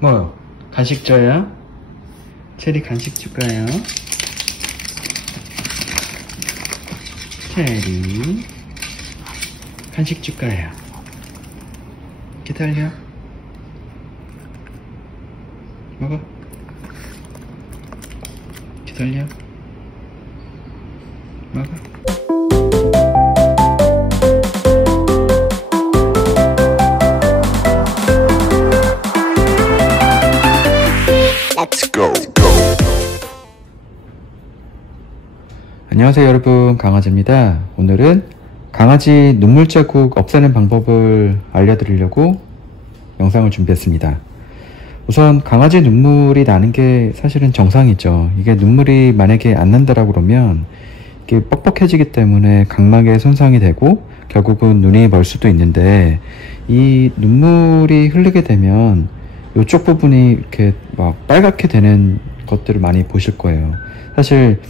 뭐 간식 줘요? 체리 간식 줄까요? 체리 간식 줄까요? 기다려. 먹어. 기다려. 먹어. 안녕하세요 여러분, 강아지입니다. 오늘은 강아지 눈물 자국 없애는 방법을 알려드리려고 영상을 준비했습니다. 우선 강아지 눈물이 나는 게 사실은 정상이죠. 이게 눈물이 만약에 안 난다라고 그러면 이게 뻑뻑해지기 때문에 각막에 손상이 되고 결국은 눈이 멀 수도 있는데, 이 눈물이 흐르게 되면 이쪽 부분이 이렇게 막 빨갛게 되는 것들을 많이 보실 거예요. 사실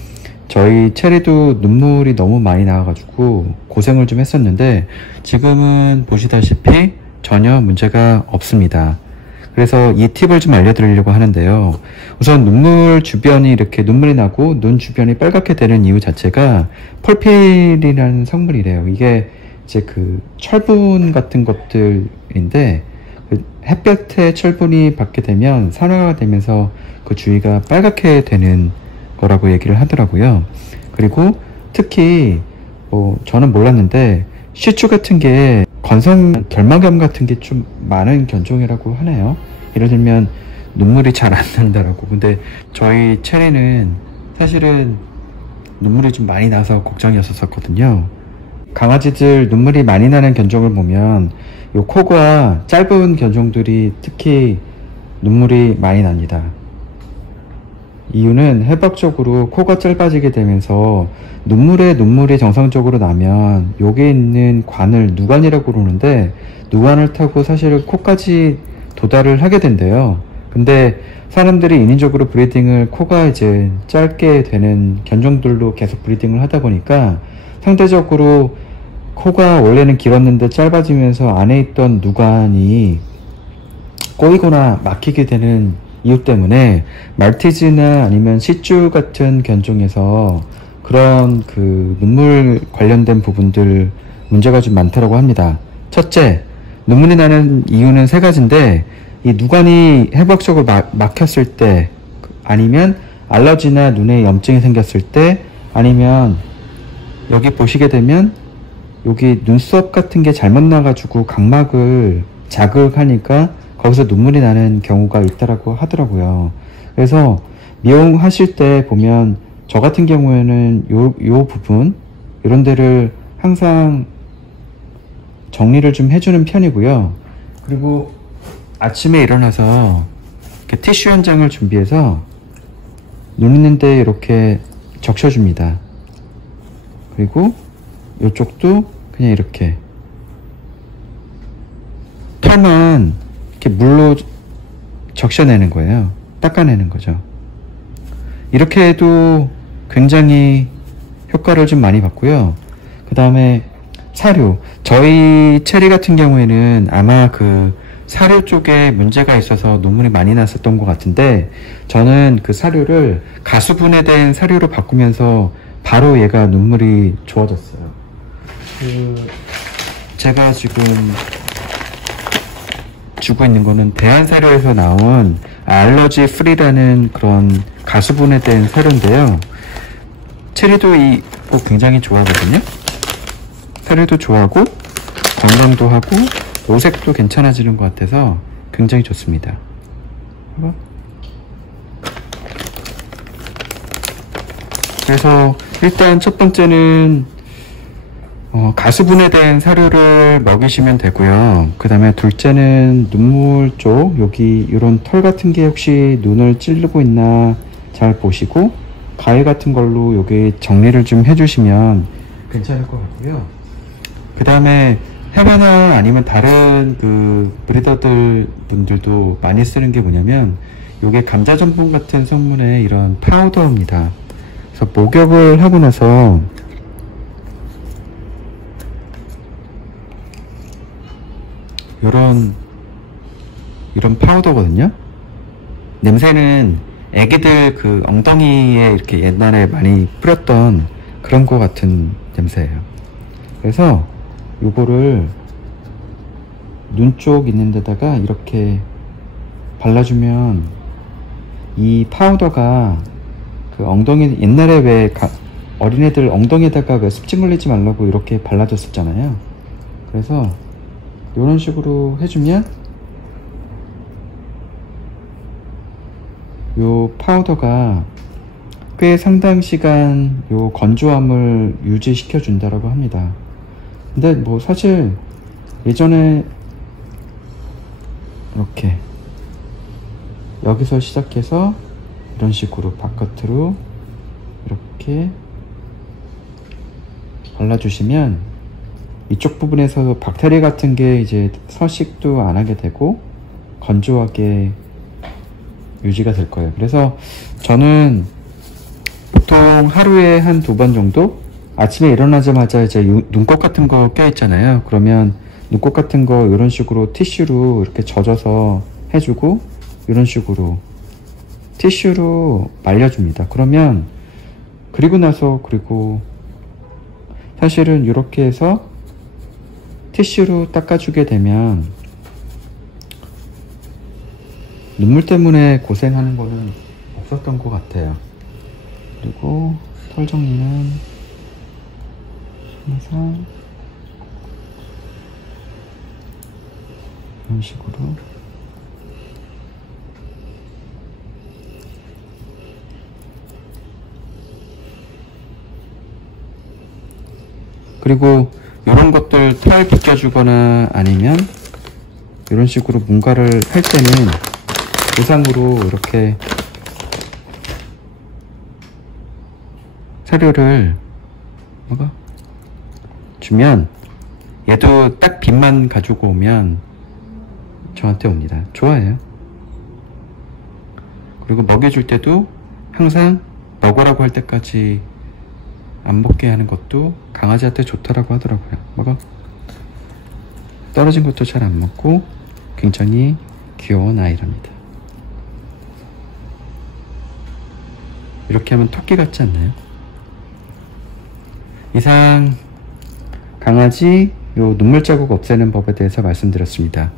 저희 체리도 눈물이 너무 많이 나와가지고 고생을 좀 했었는데 지금은 보시다시피 전혀 문제가 없습니다. 그래서 이 팁을 좀 알려드리려고 하는데요. 우선 눈물 주변이 이렇게 눈물이 나고 눈 주변이 빨갛게 되는 이유 자체가 펄필이라는 성분이래요. 이게 이제 그 철분 같은 것들인데, 그 햇볕에 철분이 받게 되면 산화가 되면서 그 주위가 빨갛게 되는 거라고 얘기를 하더라고요. 그리고 특히 저는 몰랐는데 시추 같은 게 건성 결막염 같은 게 좀 많은 견종이라고 하네요. 예를 들면 눈물이 잘 안 난다라고. 근데 저희 체리는 사실은 눈물이 좀 많이 나서 걱정이었었거든요. 강아지들 눈물이 많이 나는 견종을 보면 요 코가 짧은 견종들이 특히 눈물이 많이 납니다. 이유는 해박적으로 코가 짧아지게 되면서 눈물이 정상적으로 나면 여기 있는 관을 누관이라고 그러는데, 누관을 타고 사실 코까지 도달을 하게 된대요. 근데 사람들이 인위적으로 브리딩을 코가 이제 짧게 되는 견종들로 계속 브리딩을 하다 보니까 상대적으로 코가 원래는 길었는데 짧아지면서 안에 있던 누관이 꼬이거나 막히게 되는 이유 때문에 말티즈나 아니면 시츄 같은 견종에서 그런 그 눈물 관련된 부분들 문제가 좀 많다고 합니다. 첫째, 눈물이 나는 이유는 세 가지인데, 이 누관이 해박적으로 막혔을 때, 아니면 알러지나 눈에 염증이 생겼을 때, 아니면 여기 보시게 되면 여기 눈썹 같은 게 잘못 나가지고 각막을 자극하니까 거기서 눈물이 나는 경우가 있다라고 하더라고요. 그래서 미용하실 때 보면 저 같은 경우에는 요 부분 이런 데를 항상 정리를 좀 해주는 편이고요. 그리고 아침에 일어나서 이렇게 티슈 한 장을 준비해서 눈 있는 데 이렇게 적셔줍니다. 그리고 이쪽도 그냥 이렇게 털만 이렇게 물로 적셔내는 거예요. 닦아내는 거죠. 이렇게 해도 굉장히 효과를 좀 많이 봤고요. 그 다음에 사료. 저희 체리 같은 경우에는 아마 그 사료 쪽에 문제가 있어서 눈물이 많이 났었던 것 같은데, 저는 그 사료를 가수분해된 사료로 바꾸면서 바로 얘가 눈물이 좋아졌어요. 제가 지금 주고 있는 거는 대한사료에서 나온 알러지 프리라는 그런 가수분해된 사료인데요. 체리도 이거 굉장히 좋아하거든요. 사료도 좋아하고 건강도 하고 오색도 괜찮아지는 것 같아서 굉장히 좋습니다. 그래서 일단 첫 번째는 가수분해된 사료를 먹이시면 되고요. 그 다음에 둘째는 눈물 쪽, 여기 이런 털 같은 게 혹시 눈을 찌르고 있나 잘 보시고 가위 같은 걸로 여기 정리를 좀 해주시면 괜찮을 것 같고요. 그 다음에 해마나 아니면 다른 그 브리더들 분들도 많이 쓰는 게 뭐냐면, 이게 감자 전분 같은 성분의 이런 파우더입니다. 그래서 목욕을 하고 나서 이런 파우더거든요. 냄새는 애기들 그 엉덩이에 이렇게 옛날에 많이 뿌렸던 그런 거 같은 냄새예요. 그래서 요거를 눈 쪽 있는 데다가 이렇게 발라주면 이 파우더가 그 엉덩이, 옛날에 왜 어린애들 엉덩이에다가 왜 습진 걸리지 말라고 이렇게 발라줬었잖아요. 그래서 이런 식으로 해주면 요 파우더가 꽤 상당 시간 요 건조함을 유지시켜 준다라고 합니다. 근데 뭐 사실 예전에 이렇게 여기서 시작해서 이런 식으로 바깥으로 이렇게 발라주시면 이쪽 부분에서 박테리아 같은 게 이제 서식도 안 하게 되고 건조하게 유지가 될 거예요. 그래서 저는 보통 하루에 한 2번 정도 아침에 일어나자마자 이제 눈곱 같은 거 껴 있잖아요. 그러면 눈곱 같은 거 이런 식으로 티슈로 이렇게 젖어서 해주고 이런 식으로 티슈로 말려줍니다. 그러면 그리고 나서 그리고 사실은 이렇게 해서 티슈로 닦아주게 되면 눈물 때문에 고생하는 거는 없었던 것 같아요. 그리고 털 정리는 항상 이런 식으로 그리고 이런 것들 털 벗겨주거나 아니면 이런 식으로 뭔가를 할 때는 보상으로 이렇게 사료를 주면 얘도 딱 빛만 가지고 오면 저한테 옵니다. 좋아해요. 그리고 먹여줄 때도 항상 먹으라고 할 때까지 안 먹게 하는 것도 강아지한테 좋다라고 하더라고요. 먹어. 떨어진 것도 잘 안 먹고 굉장히 귀여운 아이랍니다. 이렇게 하면 토끼 같지 않나요? 이상 강아지 요 눈물 자국 없애는 법에 대해서 말씀드렸습니다.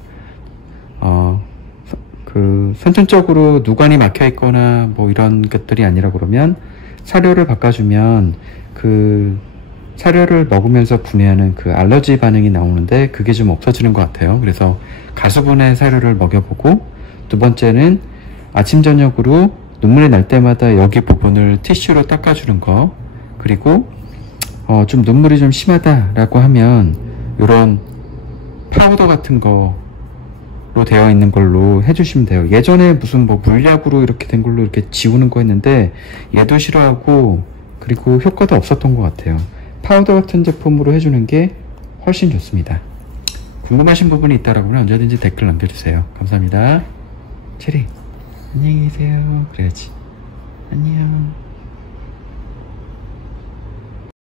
선천적으로 누관이 막혀 있거나 뭐 이런 것들이 아니라 그러면 사료를 바꿔주면 그 사료를 먹으면서 분해하는 그 알러지 반응이 나오는데 그게 좀 없어지는 것 같아요. 그래서 가수분해 사료를 먹여보고, 두 번째는 아침 저녁으로 눈물이 날 때마다 여기 부분을 티슈로 닦아주는 거, 그리고 좀 눈물이 좀 심하다라고 하면 이런 파우더 같은 거로 되어 있는 걸로 해주시면 돼요. 예전에 무슨 뭐 물약으로 이렇게 된 걸로 이렇게 지우는 거 했는데 얘도 싫어하고 그리고 효과도 없었던 것 같아요. 파우더 같은 제품으로 해주는 게 훨씬 좋습니다. 궁금하신 부분이 있다라고는 언제든지 댓글 남겨주세요. 감사합니다. 체리 안녕히 계세요. 그래야지. 안녕.